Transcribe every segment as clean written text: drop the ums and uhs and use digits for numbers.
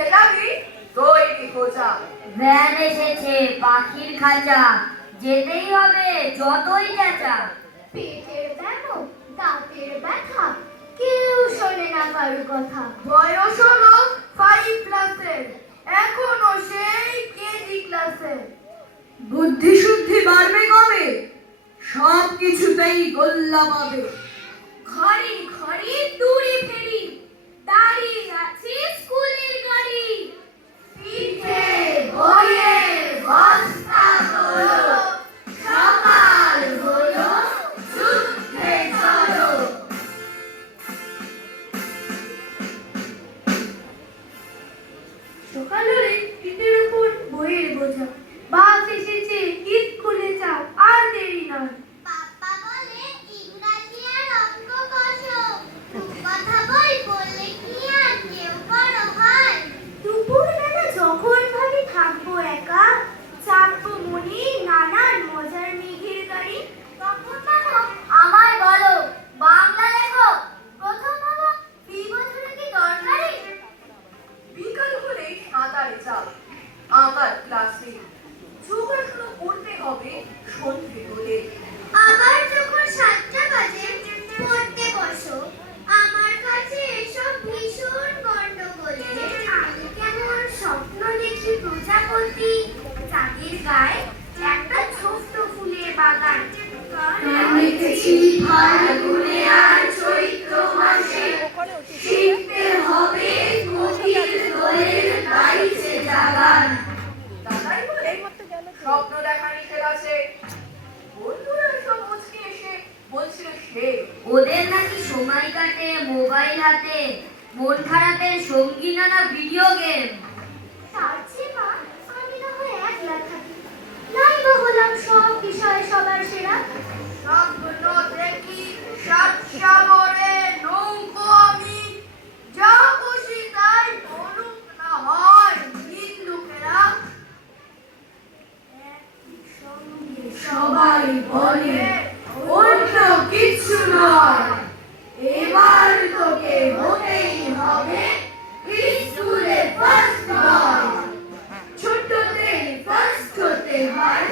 খেলাবি তৈরি খোঁজা। ভ্যান এসেছে পাখির খাঁচা, যেতেই হবে যতই চেঁচা। পেটের ব্যথা, দাঁতের ব্যথা, কেউ শোনে না কারো কথা। বয়স হলো 5 ক্লাসের, এখনো সেই কেজি ক্লাসে। বুদ্ধি শুদ্ধি বাড়বে কবে, সব কিছুতেই গোল্লা পাবে। ঘরে ঘরে দূরে ফেরি, দাঁড়িয়ে আছে স্কুলের গাড়ি। পিঠে বইয়ে বস্তা তোলো, সকাল হলো যুদ্ধে চলো। সকাল হলে পিঠের উপর বইয়ের বোঝা, বাস এসেছে ঈদ খুলে যাও আর দেরি নয়। পাপা বলে ইংরাজি আর অঙ্ক কষো, কথা বই বললে কি আর কেউ বড় হয়? দুপুরবেলা যখন ভাবি থাকবো একা, চাপবো মনে নানান মজার মেঘের গাড়ি। তখন বাবা আমায় বলো, বাংলা লেখো। প্রথম বাবা 2 বছরে কি দরকারি? বিকাল হলে সাঁতারে চাপ, আঁকার ক্লাসে যোগাসন করতে হবে সন্ধে হলে। আবার যখন 7টা বাজে পড়তে বসো, আমার কাছে এসব ভীষণ গন্ডগোলে। আমি কেমন স্বপ্ন দেখি প্রজাপতি, চাঁদের গায়ে একটা ছোট্ট ফুলের বাগান। দেখেছি ফাল্গুনে আর চৈত্র মাসে, শিখতে হবে কোকিল দোলের গাইছে জাগান। দাদাই বলে স্বপ্ন দেখা নিষেধ আছে। বন্ধুরা সব মুচকি এসে বলছিল সে ওদের নাকি সময় কাটে মোবাইল হাতে, মন খারাপের সঙ্গী নানা ভিডিও গেম। তার চেয়ে মা আমি না হয় একলা থাকি, নাই বা হলাম সব বিষয়ে সবার সেরা। স্বপ্ন দেখি সাত সাগরে নৌকো আমি, যা খুশি তাই বলুক না হয় ভিন লোকেরা। সঙ্গে সবাই বলে অন্য কিছু নয়, এবার তোকে হতেই হবে স্কুলে ফার্স্ট বয়। ছোটদের ফার্স্ট হতে হয়,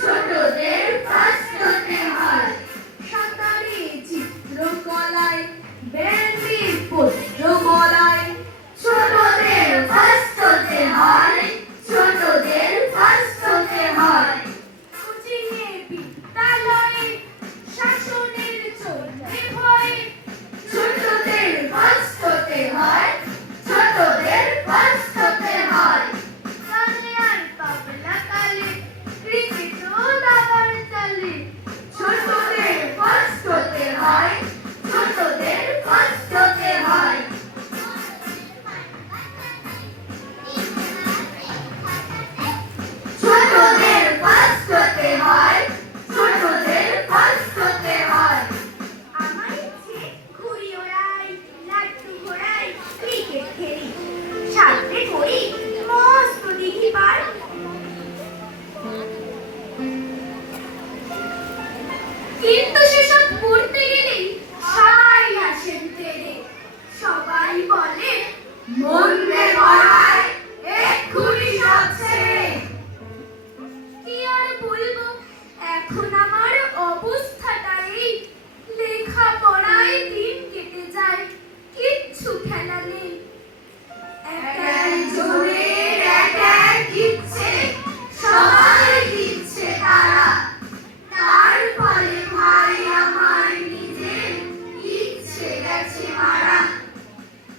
ছোটদের ফার্স্ট হতে হয়। সাঁতারে চিত্রকলায়, ব্যান্ডে পদ্মকলায়, ছোটদের ফার্স্ট হতে হয়, ছোটদের ফার্স্ট হতে হয়। কোচিংয়ে বিদ্যালয়ে শাসনের চলতে ভয়ে, ছোটদের ফার্স্ট হতে হয়, ছোটদের ফার্স্ট হতে হয়। কালে আর পাবলা কালে ক্রিকেটও দাবার চালে। ছোটদের ফার্স্ট হতে হয়, ছোটদের ফার্স্ট হতে হয়। ছোটদের ফার্স্ট হতে হয়, ছোটদের ফার্স্ট হতে হয়। আমার ইচ্ছে ঘুড়ি ওড়াই, লাড্ডু ঘোড়াই, ক্রিকেট খেলি, সাথে করি মস্ত দিঘি পার। কিন্তু সেসব করতে গেলেই সবাই আসেন তেড়ে। সবাই বলে মন্দে পড়ায় এক্ষুনি সব ছেড়ে। কি আর বলবো, এখন আমার অবস্থাটা এই, লেখাপড়ায় দিন কেটে যায়, কিচ্ছু খেলা নেই। একজনের এক এক ইচ্ছে, সবাই দিচ্ছে তারা। তার ফলে ভাই আমার নিজের ইচ্ছে গেছে মারা।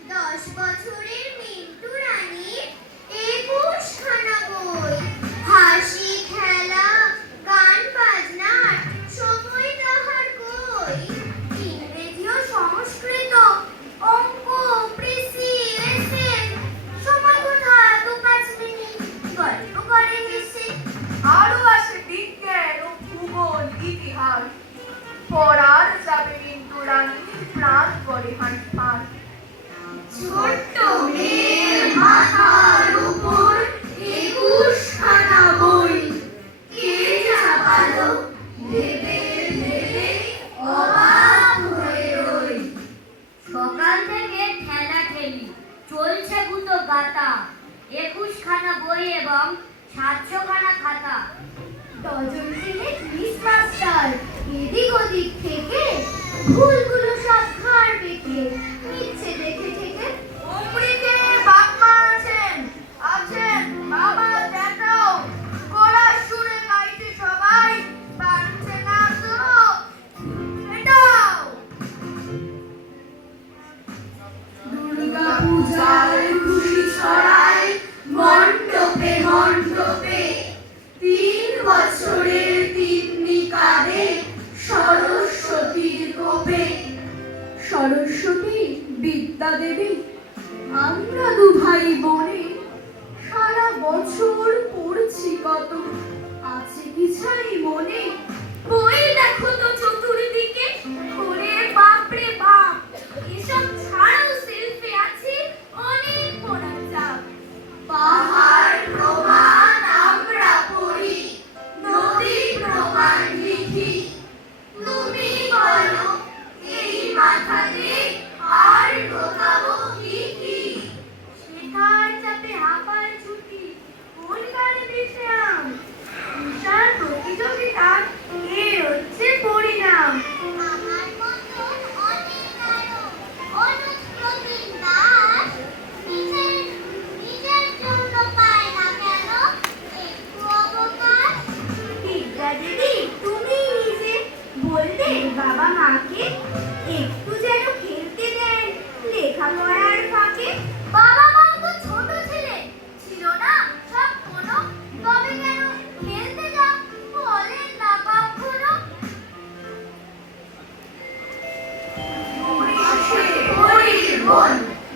10 বছরের মিন্টু রানীর 21 খানা বই, হাসি খেলা গান বাজনার সময় তাহার কই। ইংরেজি ও সংস্কৃত, অঙ্ক, কৃষি, এসে, সময় কোথায় 2-5 মিনিট গল্প করে হেসে। আরো আছে বিজ্ঞান ও ভূগোল ইতিহাস, পড়ার যাবে কিন্তু রানীর প্রাণ করে হাঁস। ছোট্ট মেয়ের মাথার উপর 21 খানা বই, কে চাপালো ভেবে ভেবে অবাক হয়ে রই। সকাল থেকে ঠেলা ঠেলি, চলছে গুতো গাতা। ভুলগুলো সব ঘাড় বেঁকে নিচ্ছে দেখে থেকে। অমৃতে বাপমা আছেন, আছেন বাবা জ্যাঠাও, গলার সুরে গাইছে সবাই, পারছে না তো এটাও। দুর্গা পূজার খুশি ছড়ায় মণ্ডপে মণ্ডপে, 3 বছরের তিন্নি কাঁদে সরস্বতীর কোপে। সরস্বতী বিদ্যা দেবী, আমরা 2 ভাই বোনে সারা বছর পড়ছি কত, আছে কি ছাই মনে? বই দেখো তো চতুর্দিকে, ওরে বাপ রে বাপ, এসব ছাড়াও সেলফে আছে অনেক পড়ার চাপ। পাহাড় প্রমাণ আমরা পড়ি, নদী প্রমাণ লিখি, তুমি বলো এই মাথাতে আর ঢোকাবো কি কি? শেখার চাপে হাঁপার ছুটি, কোন গানে দিতাম বিশাল প্রতিযোগিতা, এ হচ্ছে পরিণাম। আমার মতন অনেক আরো অনুপ্রবীণ দাস নিজের জন্য পায় না কেন একটু অবকাশ? বিদ্যা দেবী তুমি নিজে বলবে বাবা মাকে একটু যেন খেলতে দেন লেখাপড়ার ফাঁকে। বাবা মা তো ছোট ছিলেন, ছিল না সব কোনো, তবে কেন খেলতে যাও বলেন না কখনো? পাশে হরির বোন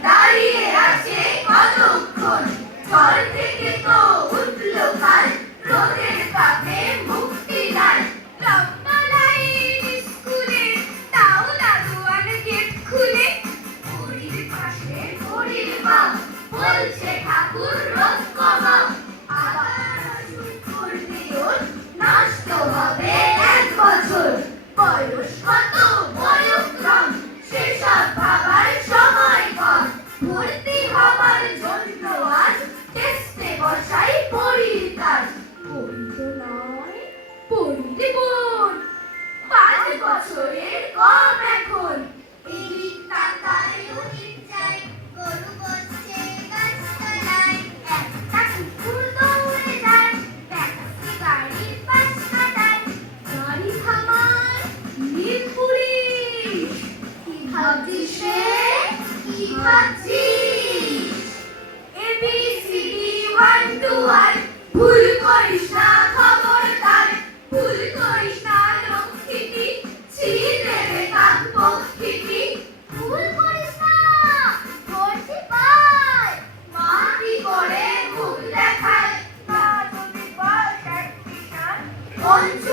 দাঁড়িয়ে আছে কতক্ষণ, ঝড় থেকে তো উঠলো কাল, রোদের তাপে মুক্তি লাল। লম্বা লাইন স্কুলে, তাও দাদুয়ান গেট খুলে। হরির পাশে হরির বাপ, বলছে ঠাকুর রোজ কমাও, আবার আসুন করতে ওর নষ্ট হবে 1 বছর। বয়স কত বয়ক্রম, সেসব ভাবার সময় কম, ভর্তি হবার জন্য আজ টেস্টে বসাই পড়ির কাজ। পড়ি তো নয়, পড়ির বোন, 5 বছরের কম এখন, এদিক তাকায় ওদিক যায়, গরু বসছে গাছতলায়, একটা কুকুর দৌড়ে যায়, ট্যাক্সি গাড়ির পাশ কাটায়। গাড়ি থামায় নীল পুলিশ, কি ভাবছিস রে, কি ভাবছিস? ABCD 1 to 1, ভুল করিস না খবরদার, ভুল করিস না লক্ষ্মীটি, ছিঁড়ে রে কাক পক্ষীটি। ভুল করিস না, ভর্তি পায়। মাটি করে মুখ দেখায়, না যদি পাস অ্যাডমিশন, পঞ্চ